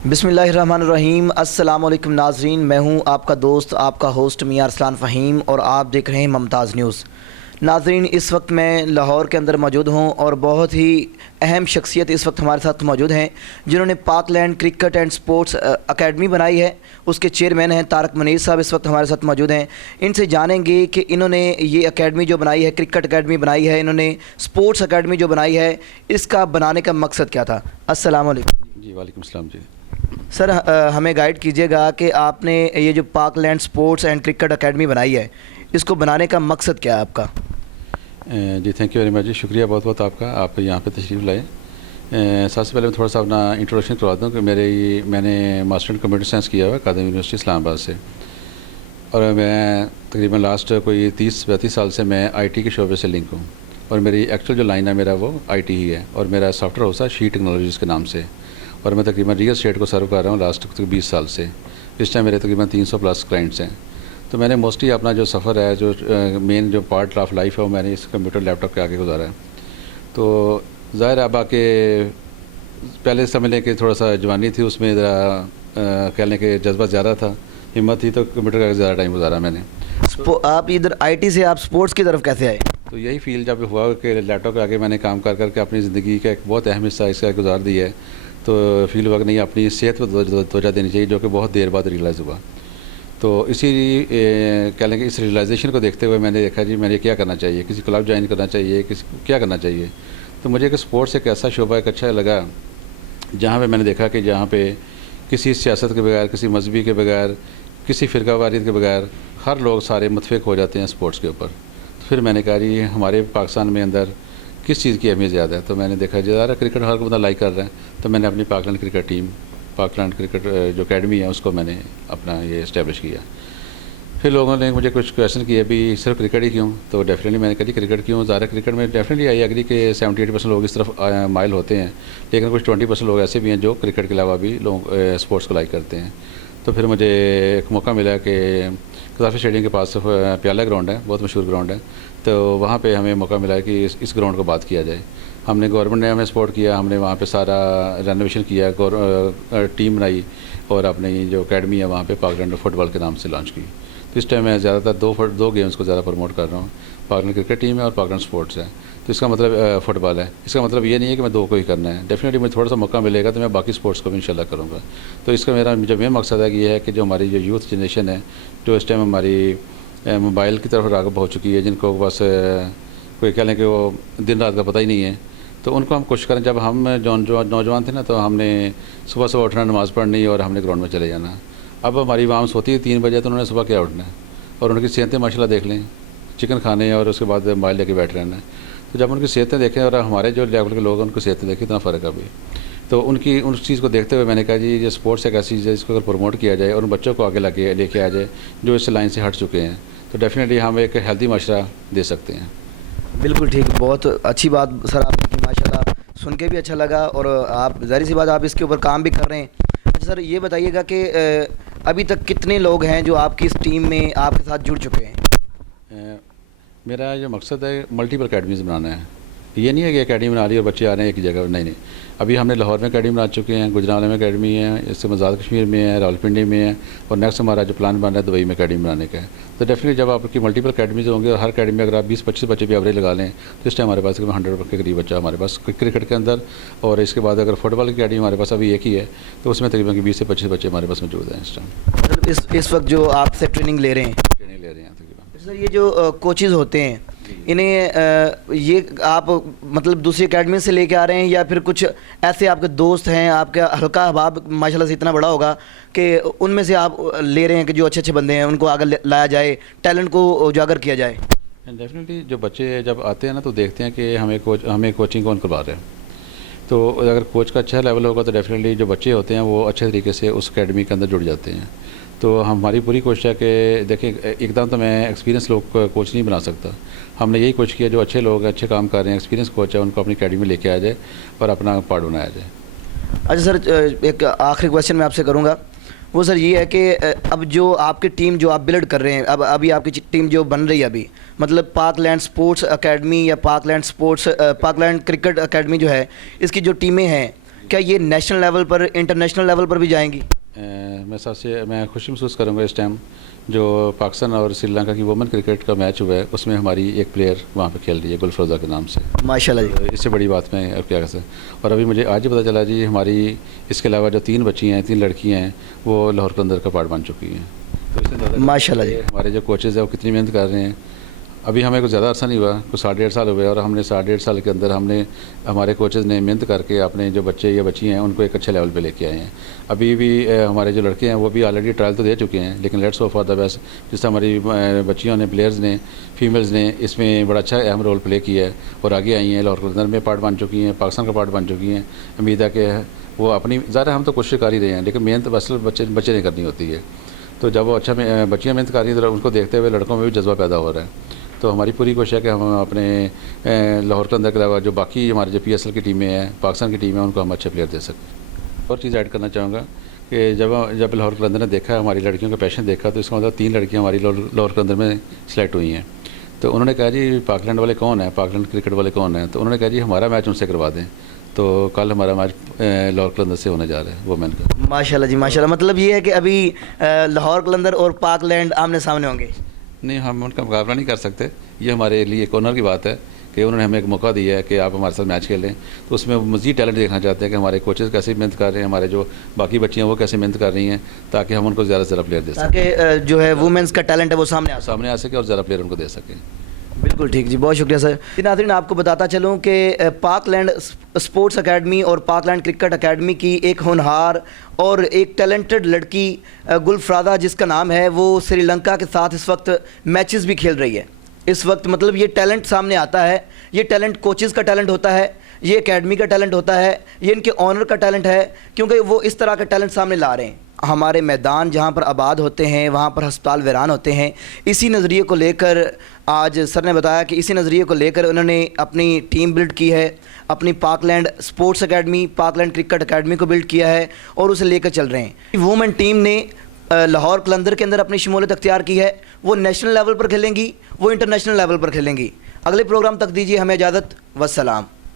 बिस्मिल्लाहिर्रहमानिर्रहीम। अस्सलाम वालेकुम नाज़रीन, मैं हूं आपका दोस्त आपका होस्ट मियां अरसलान फ़हीम और आप देख रहे हैं मुमताज़ न्यूज़। नाज़रीन, इस वक्त मैं लाहौर के अंदर मौजूद हूं और बहुत ही अहम शख्सियत इस वक्त हमारे साथ मौजूद हैं जिन्होंने Parkland cricket and sports academy बनाई है। उसके चेयरमैन हैं तारक मुनीर साहब, इस वक्त हमारे साथ मौजूद हैं। इनसे जानेंगे कि इन्होंने ये अकेडमी जो बनाई है, क्रिकेट अकेडमी बनाई है, इन्होंने स्पोर्ट्स अकेडमी जो बनाई है, इसका बनाने का मकसद क्या था। अस्सलाम वालेकुम। जी वालेकुम सलाम जी। सर, हमें गाइड कीजिएगा कि आपने ये जो Parkland sports and cricket academy बनाई है, इसको बनाने का मकसद क्या है आपका। जी थैंक यू वेरी मच जी, शुक्रिया बहुत बहुत आपका, आप यहाँ पे तशरीफ़ लाए। सबसे पहले मैं थोड़ा सा अपना इंट्रोडक्शन करवा दूँ कि मैंने मास्टर इन कंप्यूटर साइंस किया हुआ है कादम यूनिवर्सिटी इस्लामाबाद से, और मैं तकरीबन लास्ट कोई 30-32 साल से मैं IT के शोबे से लिंक हूँ, और मेरी एक्चुअल जो लाइन है मेरा वो IT ही है, और मेरा सॉफ्टवेयर हाउस है शी टेक्नोलॉजीज़ के नाम से, और मैं तकरीबन रियल स्टेट को सर्व कर रहा हूँ लास्ट 20 साल से। इस टाइम मेरे तकरीबन 300+ क्लाइंट्स हैं। तो मैंने मोस्टली अपना जो सफ़र है, जो मेन जो पार्ट ऑफ लाइफ है, वो मैंने इस कंप्यूटर लैपटॉप के आगे गुजारा है। तो ज़ाहिर अब आके पहले समझ लें कि थोड़ा सा जवानी थी, उसमें ज़रा कहने के जज्बा ज़्यादा था, हिम्मत थी, तो कंप्यूटर का ज़्यादा टाइम गुजारा मैंने। आप इधर IT से आप स्पोर्ट्स की तरफ कैसे आए। तो यही फील जब हुआ कि लैपटॉप के आगे मैंने काम कर करके अपनी ज़िंदगी का एक बहुत अहम हिस्सा इसका गुजार दिया है, तो फील हुआ कि नहीं, अपनी सेहत पर तवज्जो देनी चाहिए, जो कि बहुत देर बाद रियलाइज़ हुआ। तो इसी कह लें कि इस रियलाइजेशन को देखते हुए मैंने देखा जी मैंने क्या करना चाहिए, किसी क्लब ज्वाइन करना चाहिए, किसी क्या करना चाहिए। तो मुझे एक स्पोर्ट्स एक ऐसा शोबा एक अच्छा लगा जहाँ पे मैंने देखा कि जहाँ पे किसी सियासत के बगैर, किसी मजहबी के बगैर, किसी फ़िरकावारियत के बगैर हर लोग सारे मुतफिक हो जाते हैं स्पोर्ट्स के ऊपर। तो फिर मैंने कहा जी हमारे पाकिस्तान में अंदर किस चीज़ की अहमियत ज़्यादा है। तो मैंने देखा ज़्यादा क्रिकेट हर बंदा लाइक कर रहा है, तो मैंने अपनी Parkland cricket team, Parkland cricket जो अकेडमी है, उसको मैंने अपना ये इस्टेब्लिश किया। फिर लोगों ने मुझे कुछ क्वेश्चन किए भी सिर्फ क्रिकेट ही क्यों, तो डेफिनेटली मैंने कहा क्रिकेट क्यों, ज़्यादा क्रिकेट में डेफिनेटली आई एग्री कि 70-80% लोग इस तरफ माइल होते हैं, लेकिन कुछ 20% लोग ऐसे भी हैं जो क्रिकेट के अलावा भी लोग स्पोर्ट्स को लाइक करते हैं। तो फिर मुझे एक मौका मिला कि कदाफी स्टेडियम के पास प्याला ग्राउंड है, बहुत मशहूर ग्राउंड है, तो वहाँ पे हमें मौका मिला कि इस ग्राउंड को बात किया जाए। हमने गवर्नमेंट ने हमें सपोर्ट किया, हमने वहाँ पे सारा रेनोवेशन किया, टीम बनाई, और अपनी जो अकेडमी है वहाँ पे पाकलैंड फुटबॉल के नाम से लॉन्च की। तो इस टाइम मैं ज़्यादातर दो गेम्स को ज़्यादा प्रमोट कर रहा हूँ, पाकलैंड क्रिकेट टीम है और पाकलैंड स्पोर्ट्स है। तो इसका मतलब फ़ुटबॉल है, इसका मतलब ये नहीं है कि मैं दो को ही करना है। डेफिनेटली मुझे थोड़ा सा मौका मिलेगा तो मैं बाकी स्पोर्ट्स को भी इंशाल्लाह करूँगा। तो इसका मेरा जो मेन मकसद है कि ये है कि जो हमारी जो यूथ जनरेशन है, जो इस टाइम हमारी मोबाइल की तरफ राग़िब हो चुकी है, जिनको बस कोई कह लें कि वो दिन रात का पता ही नहीं है, तो उनको हम कोशिश करें। जब हम जो नौजवान थे ना, तो हमने सुबह सुबह उठना, नमाज़ पढ़नी और हमने ग्राउंड में चले जाना। अब हमारी वाम सोती है 3 बजे, तो उन्होंने सुबह क्या उठना है, और उनकी सेहतें माशाल्लाह देख लें, चिकन खाने और उसके बाद मोबाइल लेके बैठ रहना है। तो जब उनकी सेहतें देखें और हमारे जो लेवल के लोग हैं उनकी सेहतें देखें, इतना फ़र्क है अभी। तो उस चीज़ को देखते हुए मैंने कहा जी ये स्पोर्ट्स एक ऐसी चीज़ है जिसको अगर प्रमोट किया जाए और उन बच्चों को आगे लेके आ जाए जो इस लाइन से हट चुके हैं, तो डेफिनेटली हम एक हेल्दी माशरा दे सकते हैं। बिल्कुल ठीक, बहुत अच्छी बात सर आपने की, माशाल्लाह सुन के भी अच्छा लगा, और आप ज़ाहिर सी बात आप इसके ऊपर काम भी कर रहे हैं। अच्छा सर, ये बताइएगा कि अभी तक कितने लोग हैं जो आपकी इस टीम में आपके साथ जुड़ चुके हैं। मेरा जो मकसद है मल्टीपल अकेडमीज़ बनाना है। ये नहीं है कि अकेडमी बना ली और बच्चे आ रहे हैं एक जगह, नहीं। अभी हमने लाहौर में अकेडमी बना चुके हैं, गुजरात में अकेडमी है, इससे मज़ाद कश्मीर में है, रावलपिंडी में है, और नेक्स्ट हमारा जो प्लान बन रहा है दुबई में अकेडमी बनाने का है। तो डेफिनेटली जब आपकी मल्टीपल अकेडमीज़ होंगे और हर अकेडमी में अगर आप 20-25 बच्चे भी एवरेज लगा लें, तो इस टाइम हमारे पास 100 के करीब बच्चा हमारे पास क्रिकेट के अंदर। और इसके बाद अगर फुटबॉल की अकेडमी हमारे पास अभी एक ही है, तो उसमें तकरीबन 20 से 25 बच्चे हमारे पास मौजूद हैं इस टाइम। इस वक्त जो आपसे ट्रेनिंग ले रहे हैं तकरीबन सर, ये जो कोचेज़ होते हैं इन्हें ये आप मतलब दूसरी एकेडमी से लेके आ रहे हैं, या फिर कुछ ऐसे आपके दोस्त हैं, आपका हल्का अहबाब माशाल्लाह से इतना बड़ा होगा कि उनमें से आप ले रहे हैं कि जो अच्छे अच्छे बंदे हैं उनको आगे लाया जाए, टैलेंट को उजागर किया जाए। डेफिनेटली जो बच्चे जब आते हैं ना, तो देखते हैं कि हमें कोचिंग कौन करवा रहे हैं। तो अगर कोच का अच्छा लेवल होगा तो डेफिनेटली जो बच्चे होते हैं वो अच्छे तरीके से उस अकेडमी के अंदर जुड़ जाते हैं। तो हमारी पूरी कोशिश है कि देखिए एकदम तो मैं एक्सपीरियंस लोग कोच नहीं बना सकता। हमने यही कोशिश किया जो अच्छे लोग अच्छे काम कर रहे हैं, एक्सपीरियंस कोच है, उनको अपनी अकेडमी में लेके आ जाए और अपना पार्ट बनाया जाए। अच्छा सर, एक आखिरी क्वेश्चन मैं आपसे करूँगा, वो सर ये है कि अब जो आपकी टीम जो आप बिल्ड कर रहे हैं, अब अभी आपकी टीम जो बन रही है अभी, मतलब पाकलैंड स्पोर्ट्स अकेडमी या पाकलैंड क्रिकेट अकेडमी जो है, इसकी जो टीमें हैं क्या ये नेशनल लेवल पर, इंटरनेशनल लेवल पर भी जाएंगी? मैं खुशी महसूस करूँगा इस टाइम जो पाकिस्तान और श्रीलंका की वुमेन क्रिकेट का मैच हुआ है उसमें हमारी एक प्लेयर वहाँ पे खेल रही है गुलफरोज़ा के नाम से। माशाल्लाह जी। इससे बड़ी बात मैं अब क्या कह सकता। और अभी मुझे आज ही पता चला जी हमारी इसके अलावा जो 3 बच्ची हैं, 3 लड़कियाँ हैं, वो लाहौर कलंदर का पार्ट बन चुकी हैं। तो इससे माशाल्लाह जी। हमारे जो कोचेज़ हैं वो कितनी मेहनत कर रहे हैं। अभी हमें कुछ ज़्यादा अर्सा नहीं हुआ, कुछ 1.5 साल हुए और हमने 1.5 साल के अंदर हमारे कोचेज़ ने मेहनत करके अपने जो बच्चे या बच्ची हैं उनको एक अच्छे लेवल पे लेके आए हैं। अभी भी हमारे जो लड़के हैं वो भी ऑलरेडी ट्रायल तो दे चुके हैं, लेकिन let's hope for the best. जिस तरह हमारी बच्चियों ने, प्लेयर्स ने, फीमेल्स ने इसमें बड़ा अच्छा अहम रोल प्ले किया है और आगे आई हैं, लाहौर कलंदर में पार्ट बन चुकी हैं, पाकिस्तान का पार्ट बन चुकी हैं। उम्मीद है कि वो अपनी ज़्यादा हम तो कोशिश कर ही रहे हैं, लेकिन मेहनत बस बच्चे ने करनी होती है। तो जब वो अच्छा बच्चियाँ मेहनत कर रही हैं तो उनको देखते हुए लड़कों में भी जज्बा पैदा हो रहा है। तो हमारी पूरी कोशिश है कि हम अपने लाहौर कलंदर के अलावा जो बाकी हमारे जो PSL की टीमें हैं, पाकिस्तान की टीमें हैं, उनको हम अच्छे प्लेयर दे सकें। और चीज़ ऐड करना चाहूँगा कि जब लाहौर कलंदर ने देखा, हमारी लड़कियों का पैशन देखा, तो इसका मतलब 3 लड़कियाँ हमारी लाहौर कलंदर में सिलेक्ट हुई हैं। तो उन्होंने कहा जी पाकलैंड वाले कौन है, पाकलैंड क्रिकेट वाले कौन है? तो उन्होंने कहा जी हमारा मैच उनसे करवा दें। तो कल हमारा मैच लाहौर कलंदर से होने जा रहा है वुमेन का। माशाल्लाह जी, माशाल्लाह। मतलब ये है कि अभी लाहौर कलंदर और पाकलैंड आमने सामने होंगे? नहीं, हम उनका मुकाबला नहीं कर सकते। ये हमारे लिए एक ऑनर की बात है कि उन्होंने हमें एक मौका दिया है कि आप हमारे साथ मैच खेलें। तो उसमें मज़ीद टैलेंट देखना चाहते हैं कि हमारे कोचेज़ कैसे मेहनत कर रहे हैं, हमारे जो बाकी बच्चियाँ वो कैसे मेहनत कर रही हैं, ताकि हम उनको ज़्यादा से ज़्यादा प्लेयर दे सकें, ताकि जो है वुमेंस का टैलेंट है वो सामने आ सके और ज़्यादा प्लेयर उनको दे सकें। बिल्कुल ठीक जी, बहुत शुक्रिया सर। नाज़रीन, आपको बताता चलूँ कि पाकलैंड स्पोर्ट्स एकेडमी और पाकलैंड क्रिकेट एकेडमी की एक होनहार और एक टैलेंटेड लड़की गुलफरादा जिसका नाम है, वो श्रीलंका के साथ इस वक्त मैचेस भी खेल रही है। इस वक्त मतलब ये टैलेंट सामने आता है, ये टैलेंट कोचेज़ का टैलेंट होता है, ये एकेडमी का टैलेंट होता है, ये इनके ऑनर का टैलेंट है, क्योंकि वो इस तरह का टैलेंट सामने ला रहे हैं। हमारे मैदान जहाँ पर आबाद होते हैं वहाँ पर अस्पताल वीरान होते हैं। इसी नज़रिए को लेकर आज सर ने बताया कि इसी नज़रिए को लेकर उन्होंने अपनी टीम बिल्ड की है, अपनी Parkland sports academy, Parkland cricket academy को बिल्ड किया है और उसे लेकर चल रहे हैं। वुमेन टीम ने लाहौर कलंदर के अंदर अपनी शमूलियत अख्तियार की है। वो नेशनल लेवल पर खेलेंगी, वो इंटरनेशनल लेवल पर खेलेंगी। अगले प्रोग्राम तक दीजिए हमें इजाज़त। वस्सलाम।